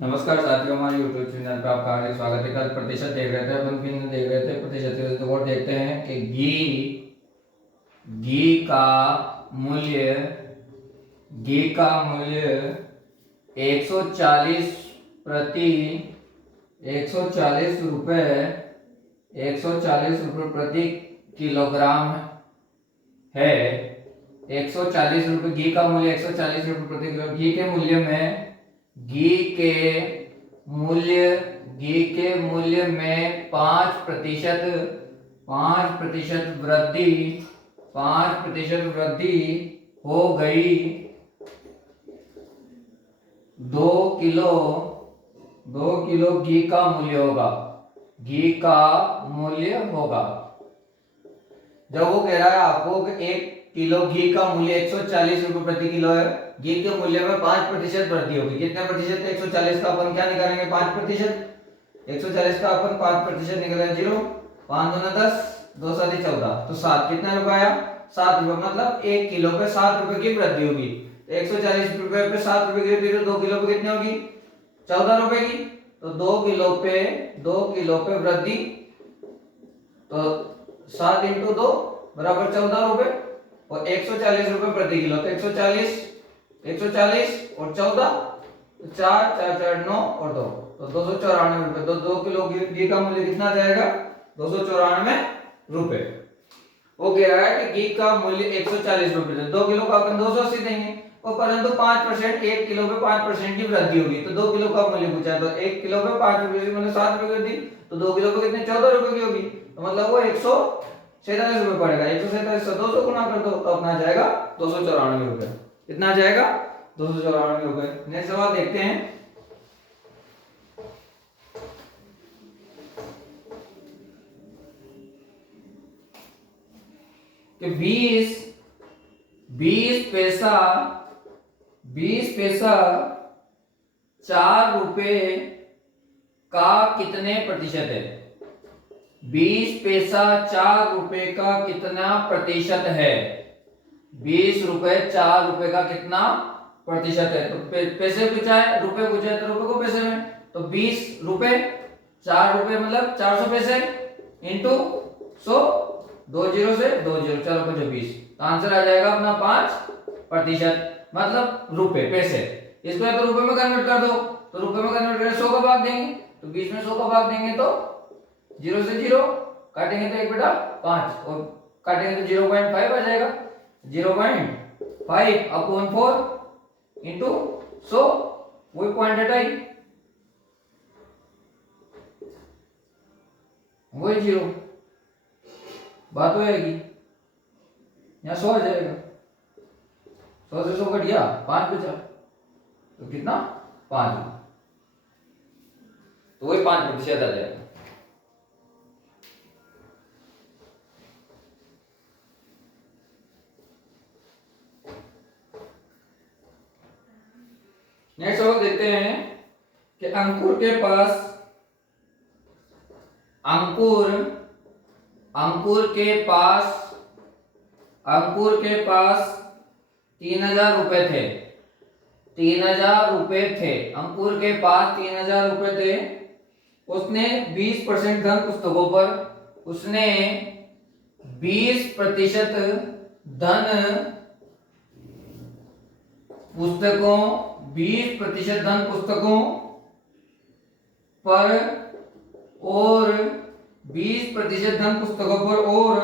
नमस्कार साथियों, हमारे YouTube चैनल पर आपका हार्दिक स्वागत है। कल प्रतिशत देख रहे थे, अपन फिर देख रहे थे प्रतिशत तो और देखते हैं कि घी का मूल्य 140 प्रति 140 रुपए 140 रुपए प्रति किलोग्राम है। 140 रुपए घी का मूल्य 140 रुपए प्रति किलो। घी के मूल्य में घी के मूल्य में 5% वृद्धि हो गई। 2 किलो घी का मूल्य होगा। जब वो कह रहा है आपको कि 1 किलो घी का मूल्य 140 रुपए प्रति किलो है, घी के मूल्य में 5% वृद्धि होगी। कितने प्रतिशत? 140 का अपन क्या निकालेंगे? 5%। 140 का अपन 5% निकालेंगे 0, 5 दूना 10, 2 7 14, तो 7 कितना रुपए आया? 7 रुपए। मतलब 1 किलो पे 7 रुपए की वृद्धि होगी। 140 रुपए पे 7 रुपए की वृद्धि, 2 किलो पे कितनी होगी? 14 रुपए की। तो 2 किलो पे वृद्धि, तो 7 इंटू 2 बराबर 14 रुपए और 140 रुपए प्रति किलो। तो 140 और 14, तो 4 4 4 9 और 2, तो 294 रुपए। तो 2 किलो घी का मूल्य कितना आ जाएगा? 294 रुपए। वो कह रहा है कि घी का मूल्य 140 रुपए है, 2 किलो का अपन 280 देंगे और परंतु 5% 1 किलो पे 5% की वृद्धि होगी। तो 2 किलो का मूल्य पूछा है, तो 1 किलो पे 5 रुपए की मतलब 7 रुपए की वृद्धि, तो 2 किलो पे कितने? 14 रुपए की होगी। तो मतलब वो 147 रुपए पड़ेगा। 147 से 200 गुना कर दो तो अपना आ जाएगा 294 रुपए। कितना आ जाएगा? 294 रुपए। नेक्स्ट सवाल देखते हैं। कि 20 पैसा 4 रुपए का कितने प्रतिशत है? 20 पैसा 4 रुपए का कितना प्रतिशत है? 20 रुपए 4 रुपए का कितना प्रतिशत है? तो पैसे पूछा है, रुपए पूछा है, तो रुपए को पैसे में, तो 20 रुपए 4 रुपए मतलब 400 पैसे इंटू 100, 2 जीरो से 2 जीरो, 4 रुपए 20, तो आंसर आ जाएगा अपना 5%। मतलब रुपए पैसे। इसको या तो रुपए में कन्वर्ट कर दो, तो रुपए में कन्वर्ट करके 100 का भाग देंगे, तो 20 में 100 का भाग देंगे तो 0 से 0 काटेंगे तो 1/5 और काटेंगे तो 0.5 आ जाएगा। 0.5 अपॉन 4 इंटू 100, वही पॉइंट हटाई, वही 0, बात हो जाएगी। यहाँ 100 आ जाएगा, 100 से 100 कट गया, 5 बचा, तो कितना? 5, तो वही 5% आ जाएगा। नेक्स्ट सवाल देखते हैं कि अंकुर के पास 3000 रुपए थे। 3000 रुपए थे, अंकुर के पास 3000 रुपए थे। उसने 20% धन पुस्तकों पर, उसने 20% धन पुस्तकों 20% धन पुस्तकों पर और 20% धन पुस्तकों पर और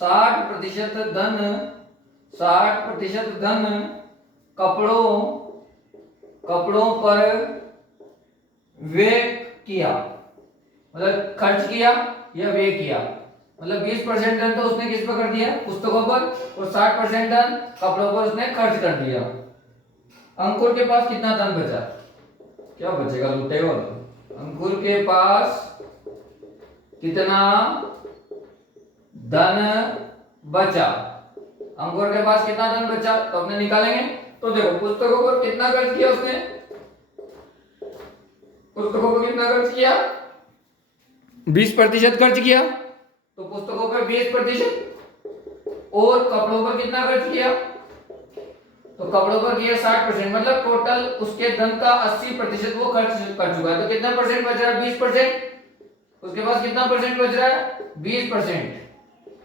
60% धन कपड़ों पर व्यय किया। मतलब खर्च किया या व्यय किया। मतलब 20% धन तो उसने किस पर कर दिया? पुस्तकों पर, और 60% धन कपड़ों पर उसने खर्च कर दिया। अंकुर के पास कितना धन बचा? क्या बचेगा? लुटेगा। अंकुर के पास कितना धन बचा? अंकुर के पास कितना धन बचा तो अपने निकालेंगे। तो देखो, पुस्तकों पर कितना खर्च किया उसने? पुस्तकों पर कितना खर्च किया? 20% खर्च किया, तो पुस्तकों पर 20% और कपड़ों पर कितना खर्च किया? तो कपड़ों पर किया 60%, मतलब टोटल उसके धन का 80% वो खर्च कर चुका है। तो कितना परसेंट बच रहा है? 20%। उसके पास कितना परसेंट बच रहा है? 20%।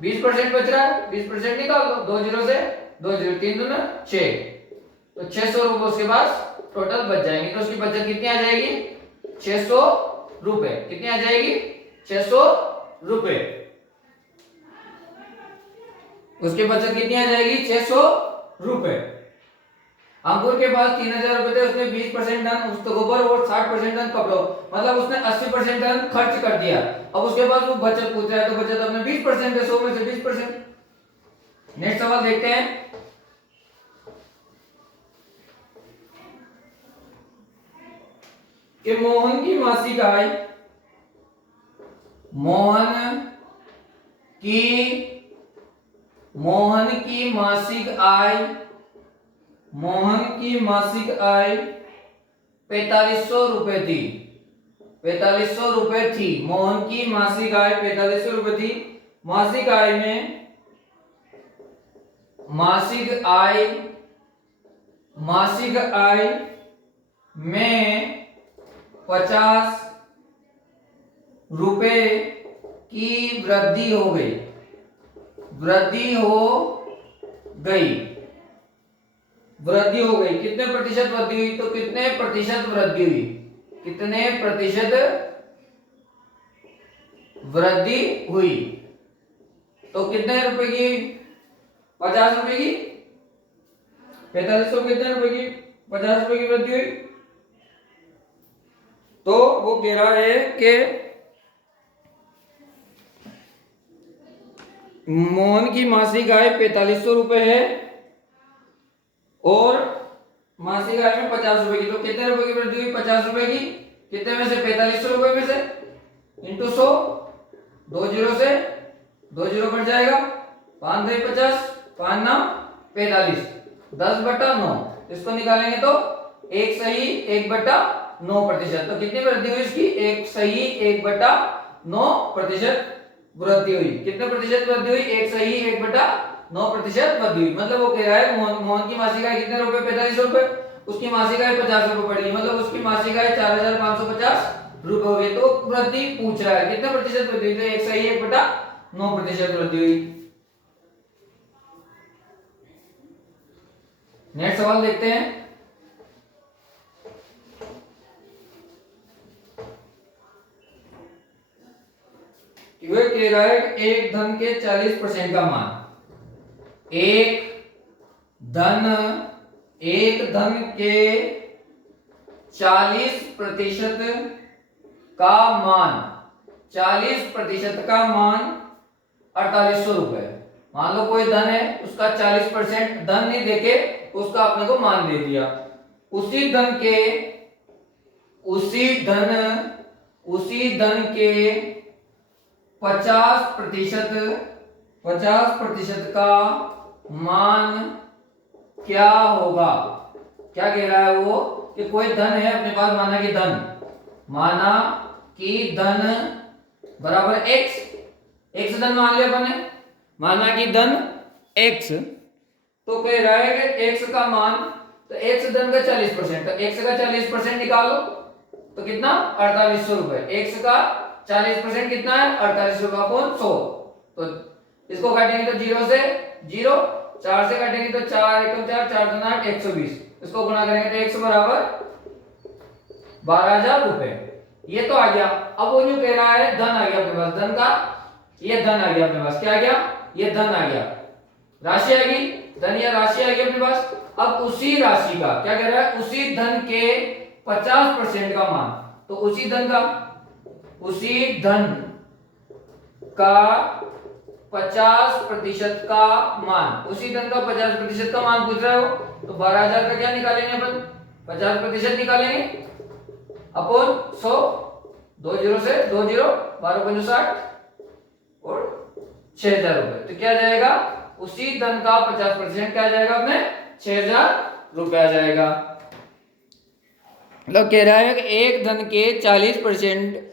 20% बच रहा है, 20% निकाल लो, 2 जीरो से 2 जीरो, 3 दूना 6, तो 600 रुपए उसके पास टोटल बच जाएंगे। तो उसकी बचत कितनी आ जाएगी? 600 रुपए। कितनी आ जाएगी? 600 रुपए। उसकी बचत कितनी आ जाएगी? 600 रुपए। अंकुर के पास 3000 रुपए थे, उसने 20% धन पुस्तकों पर और 60% धन कपड़ों, मतलब उसने 80% धन खर्च कर दिया। अब उसके पास वो बचत पूछ रहा है, तो बचत अपने 20% है, 100 में से 20%। नेक्स्ट सवाल देखते हैं। कि मोहन की मासिक आय, मोहन की मासिक आय, मोहन की मासिक आय 4500 रुपए थी। 4500 रुपए थी मोहन की मासिक आय, 4500 रुपए थी। मासिक आय में, मासिक आय में 50 रुपए की वृद्धि हो गई। वृद्धि हो गई। कितने प्रतिशत वृद्धि हुई? तो कितने प्रतिशत वृद्धि हुई? कितने प्रतिशत वृद्धि हुई? तो कितने रुपए की? 50 रुपए की। 4500 कितने रुपए की? 50 रुपए की वृद्धि हुई। तो वो कह रहा है कि मोहन की मासिक आय 4500 रुपए है और मासिक आय में 50 रुपए की। तो कितने रुपए की वृद्धि हुई? 50 रुपए की। कितने में से? 4500 रुपए में से इंटू 100, 2 जीरो से 2 जीरो कट जाएगा, 5 दे 50, 5 नाम 45, 10/9। इसको निकालेंगे तो 1 सही 1/9%। तो कितनी वृद्धि हुई इसकी? 1 सही 1/9% वृद्धि हुई। कितने प्रतिशत वृद्धि हुई? 1 सही 1/9% वृद्धि हुई। मतलब वो कह रहा है मोहन की मासिक आय कितने रुपए? 4500 रुपए। उसकी मासिक आय 50 रुपए पड़ी, मतलब उसकी मासिक आय 4550 रुपए हो गई। तो वृद्धि पूछ रहा है कितने प्रतिशत वृद्धि हुई? तो 1 सही 1/9% वृद्धि हुई। नेक्स्ट सवाल देखते हैं। वह कह रहा है एक धन के 40% का मान, एक धन के 40% का मान, 40% का मान 4800 रुपए। मान लो कोई धन है, उसका 40% धन नहीं देके उसका अपने को मान दे दिया। उसी धन के 50% का मान क्या होगा? क्या कह रहा है वो? कि कोई धन है अपने पास, माना कि धन बराबर x धन मान लिया अपन ने, माना कि धन x। तो कह रहा है कि x का मान, तो x धन का 40%, तो x का 40% निकालो तो कितना? 4800 रुपए। x का 40% कितना है? 4800 का अपॉन 100। तो इसको काटेंगे तो 0 से 0, 4 से काटेंगे तो 4 एकम 4, 4 दूना 8, 120। इसको गुणा करेंगे तो x बराबर 12000 रुपए। ये तो आ गया। अब वो जो कह रहा है धन आ गया अपने पास, धन का ये धन आ गया अपने पास। क्या आ गया? ये धन आ गया, राशि आ गई, धन या राशि आ गई अपने पास। अब उसी राशि का क्या कह रहा है? उसी धन के 50% का मान। तो उसी धन का 50% का मान, उसी धन का 50% का मान पूछ रहे हो, तो 12000 का क्या निकालेंगे अपन? 50% निकालेंगे अपॉन 100, 2 जीरो से 2 जीरो, 12 पंजे 60 और 6000 रुपए। तो क्या जाएगा? उसी धन का 50% क्या जाएगा अपने? 6000 रुपए आ जाएगा। मतलब कह रहा है कि एक धन के 40%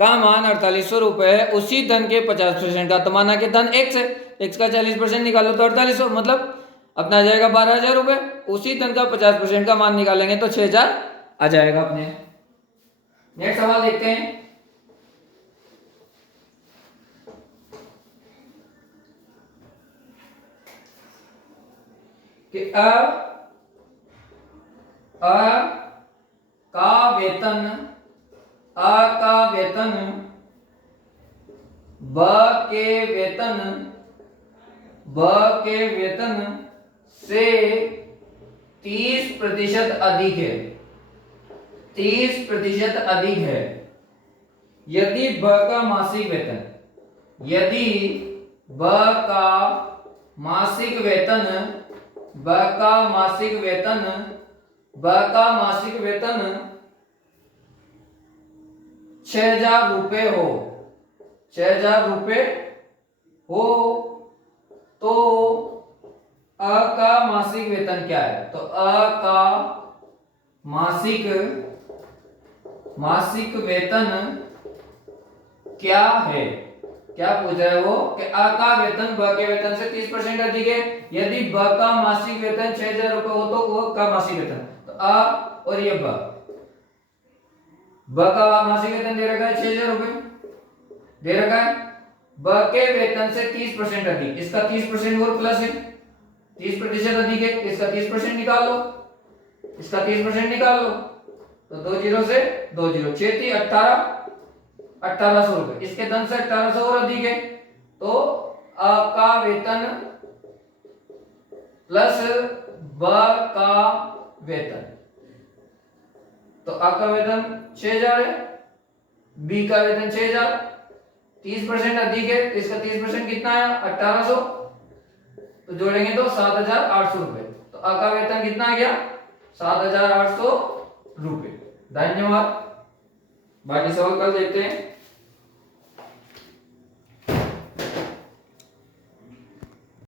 का मान 4800 रुपए है, उसी धन के 50% का, तो माना कि धन x है, x का 40% निकालो तो 4800, मतलब अपना आ जाएगा 12,000 रुपये। उसी धन का 50% का मान निकालेंगे तो 6,000 आ जाएगा अपने। नेक्स्ट सवाल देखते हैं कि अ का वेतन ब के वेतन से 30% अधिक है, 30% अधिक है। यदि ब का मासिक वेतन ब का मासिक वेतन 6,000 रुपये हो, 6,000 रुपये हो, तो अ का मासिक वेतन क्या है? तो अ का मासिक वेतन क्या है? क्या पूछ रहा है वो कि अ का वेतन ब के वेतन से 30% अधिक है। यदि ब का मासिक वेतन 6,000 रुपये हो तो वो का मासिक वेतन, तो अ और ये ब का मासिक वेतन दे रखा है 6,000 रुपये दे रखा है। ब के वेतन से 30% अधिक, इसका 30% और प्लस है, 30% अधिक है, इसका 30% निकाल लो, इसका 30% निकाल लो, तो 2 जीरो से 2 जीरो, 6 18, 1,800 रुपये। इसके धन से 1,800 और अधिक है, तो अ का वेतन प्लस ब का वेतन, तो अ का वेतन 6,000 है, बी का वेतन 6,000, 30% अधिक है, इसका 30% कितना आया 1,800, तो जोड़ेंगे तो 7,800 रुपए। तो अ का वेतन कितना आ गया 7,800 रुपए। धन्यवाद। बाकी सवाल कल देखते हैं।